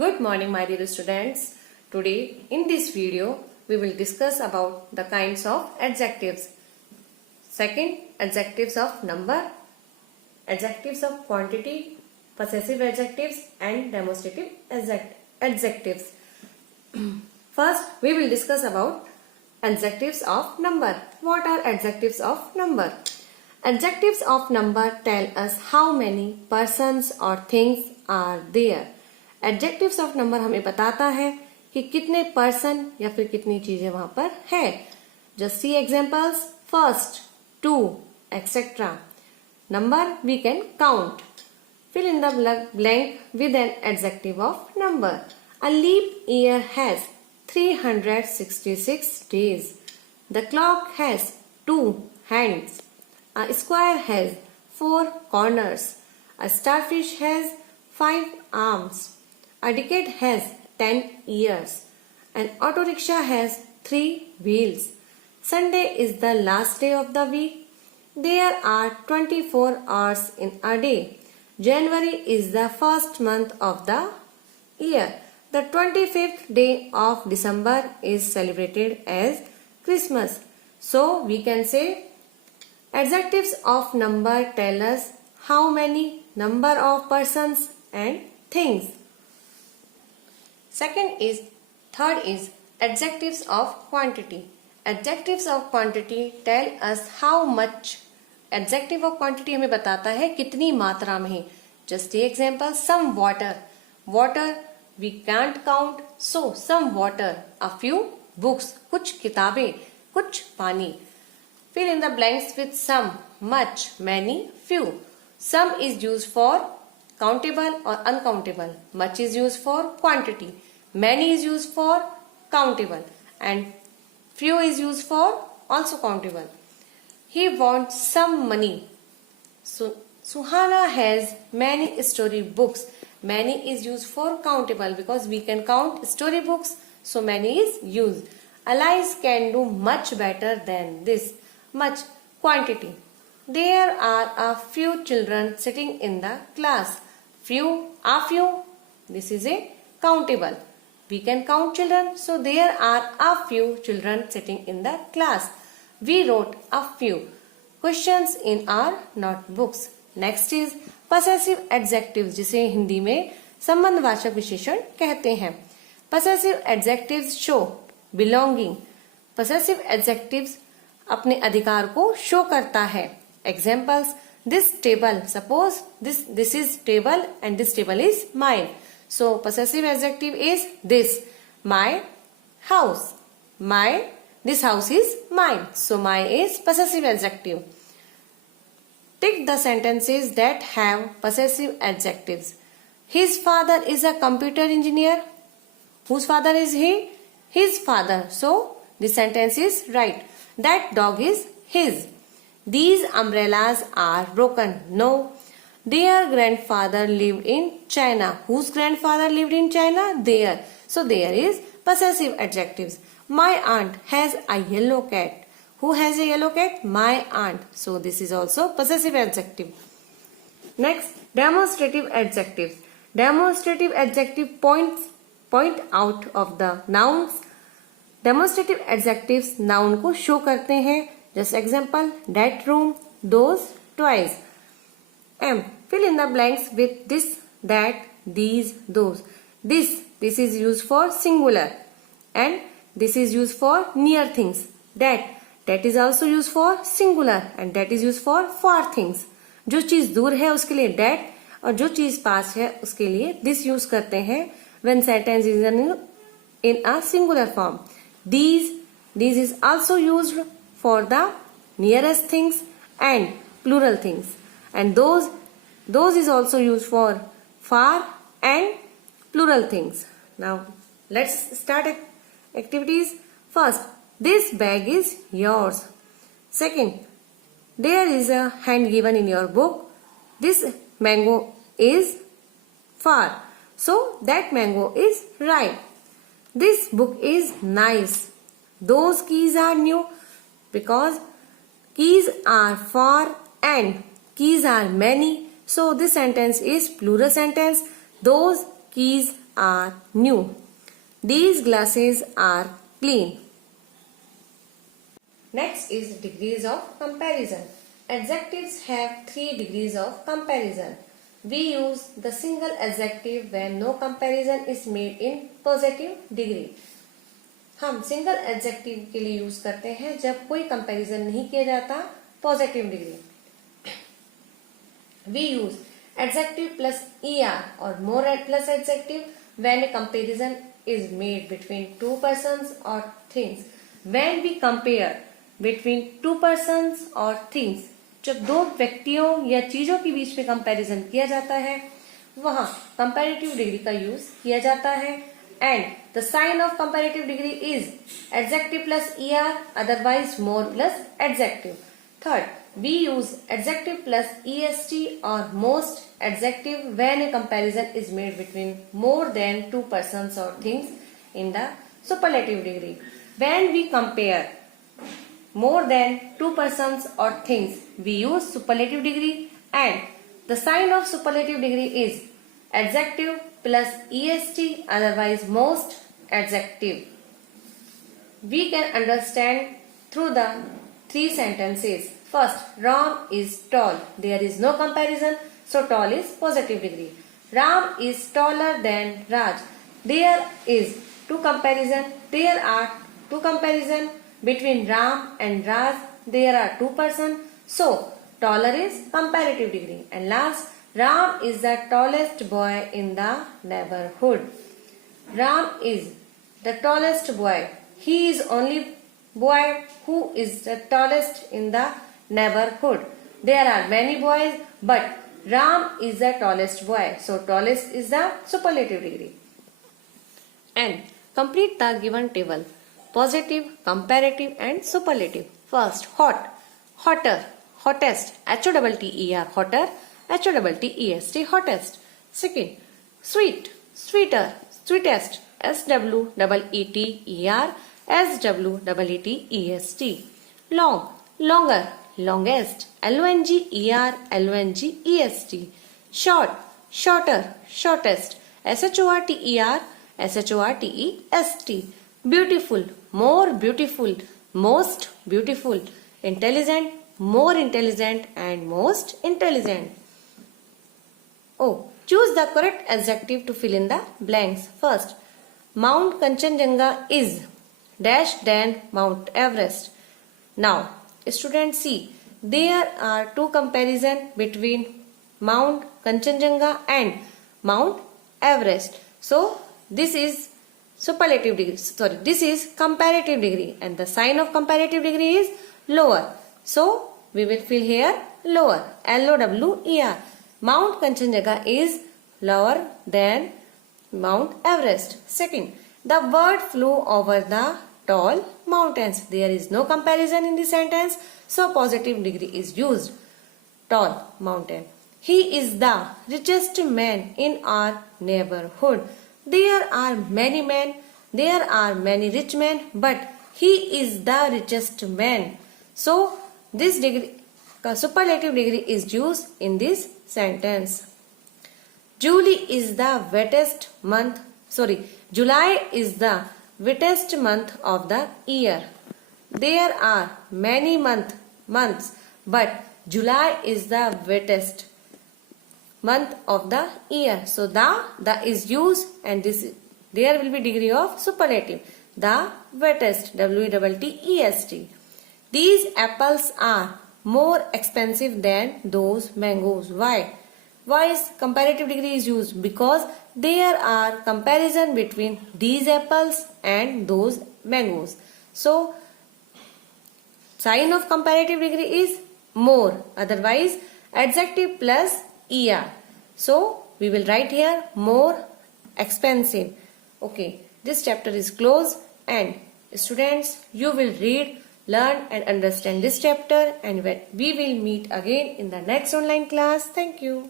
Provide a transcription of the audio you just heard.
Good morning, my dear students. Today in this video we will discuss about the kinds of adjectives. Second, adjectives of number, adjectives of quantity, possessive adjectives and demonstrative adjectives. First, we will discuss about adjectives of number. What are adjectives of number? Adjectives of number tell us how many persons or things are there. Adjectives of number हमें बताता है कि कितने person या फिर कितनी चीजें वहां पर है. Just see examples. First, 2, etc. Number we can count. Fill in the blank with an adjective of number. A leap year has 366 days. The clock has 2 hands. A square has 4 corners. A starfish has 5 arms. A decade has 10 years. An auto rickshaw has 3 wheels. Sunday is the last day of the week. There are 24 hours in a day. January is the first month of the year. The 25th day of December is celebrated as Christmas. So we can say adjectives of number tell us how many number of persons and things. Third is adjectives of quantity. Adjectives of quantity tell us how much. Adjective of quantity हमें बताता है कितनी मात्रा में. Just take example. Some water. Water we can't count. So some water. A few books. कुछ किताबें. कुछ पानी. Fill in the blanks with some, much, many, few. Some is used for countable or uncountable. Much is used for quantity. Many is used for countable. And few is used for also countable. He wants some money. So Suhana has many story books. Many is used for countable because we can count story books. So many is used. Alice can do much better than this. Much, quantity. There are a few children sitting in the class. Few, a few. This is a countable. We can count children. So there are a few children sitting in the class. We wrote a few questions in our notebooks. Next is possessive adjectives, जिसे हिंदी में संबंधवाचक विशेषण कहते हैं. Possessive adjectives show belonging. Possessive adjectives अपने अधिकार को show करता है. Examples: this table. Suppose this is table and this table is mine. So possessive adjective is this. My house. This house is mine. So my is possessive adjective. Tick the sentences that have possessive adjectives. His father is a computer engineer. Whose father is he? His father. So this sentence is right. That dog is his. These umbrellas are broken. No. Their grandfather lived in China. Whose grandfather lived in China? Their. So there is possessive adjectives. My aunt has a yellow cat. Who has a yellow cat? My aunt. So this is also possessive adjective. Next, demonstrative adjectives. Demonstrative adjective point out of the nouns. Demonstrative adjectives noun को show करते हैं. Just example: that room, those toys. M. Fill in the blanks with this, that, these, those. This is used for singular, and this is used for near things. That is also used for singular, and that is used for far things. जो चीज दूर है उसके लिए that, और जो चीज पास है उसके लिए this यूज करते हैं when sentence is in a singular form. These is also used for the nearest things and plural things, and those is also used for far and plural things. Now let's start activities. First, this bag is yours. Second, there is a hand given in your book. This mango is far. So that mango is right. This book is nice. Those keys are new because keys are far and keys are many. So this sentence is plural sentence. Those keys are new. These glasses are clean. Next is degrees of comparison. Adjectives have 3 degrees of comparison. We use the single adjective when no comparison is made in positive degree. हम single adjective के लिए use करते हैं जब कोई comparison नहीं किया जाता positive degree. We use adjective plus ER और more plus adjective when a comparison is made between two persons or things. When we compare between two persons or things, जब दो व्यक्तियों या चीजों के बीच में कंपैरिजन किया जाता है वहां कंपैरेटिव डिग्री का यूज किया जाता है. And the sign of comparative degree is adjective plus ER, otherwise more plus adjective. Third, we use adjective plus est or most adjective when a comparison is made between more than two persons or things in the superlative degree. When we compare more than two persons or things, we use superlative degree, and the sign of superlative degree is adjective plus est, otherwise most adjective. We can understand through the 3 sentences. First, Ram is tall. There is no comparison, so tall is positive degree. Ram is taller than Raj. There is two comparison. There are two comparison between Ram and Raj. There are two persons, so taller is comparative degree. And last, Ram is the tallest boy in the neighborhood. Ram is the tallest boy. He is only boy who is the tallest in the neighborhood. There are many boys, but Ram is the tallest boy. So tallest is the superlative degree. And complete the given table. Positive, comparative and superlative. First, hot, hotter, hottest, HOTTER, hotter, HOTTEST, hottest. Second, sweet, sweeter, sweetest, SWEETER, SWEETEST. Long, longer, longest, LONGER, short, shorter, shortest, SHORTER, SHORTEST. Beautiful, more beautiful, most beautiful. Intelligent, more intelligent and most intelligent. Oh, choose the correct adjective to fill in the blanks. First, Mount Kanchenjunga is dash than Mount Everest. Now, students see, there are two comparison between Mount Kanchenjunga and Mount Everest. So, this is superlative degree. Sorry, this is comparative degree, and the sign of comparative degree is lower. So, we will fill here lower, LOWER. Mount Kanchenjunga is lower than Mount Everest. Second, the bird flew over the tall mountains. There is no comparison in this sentence, so positive degree is used. Tall mountain. He is the richest man in our neighborhood. There are many men, there are many rich men, but he is the richest man. So this degree, superlative degree is used in this sentence. July is the wettest month of the year. There are many months, but July is the wettest month of the year. So the is used, and there will be degree of superlative. The wettest, WETTEST. These apples are more expensive than those mangoes. Why? Why is comparative degree is used? Because there are comparison between these apples and those mangoes. So sign of comparative degree is more, otherwise adjective plus ER. So we will write here more expensive. Okay, this chapter is closed, and students, you will read, learn and understand this chapter, and we will meet again in the next online class. Thank you.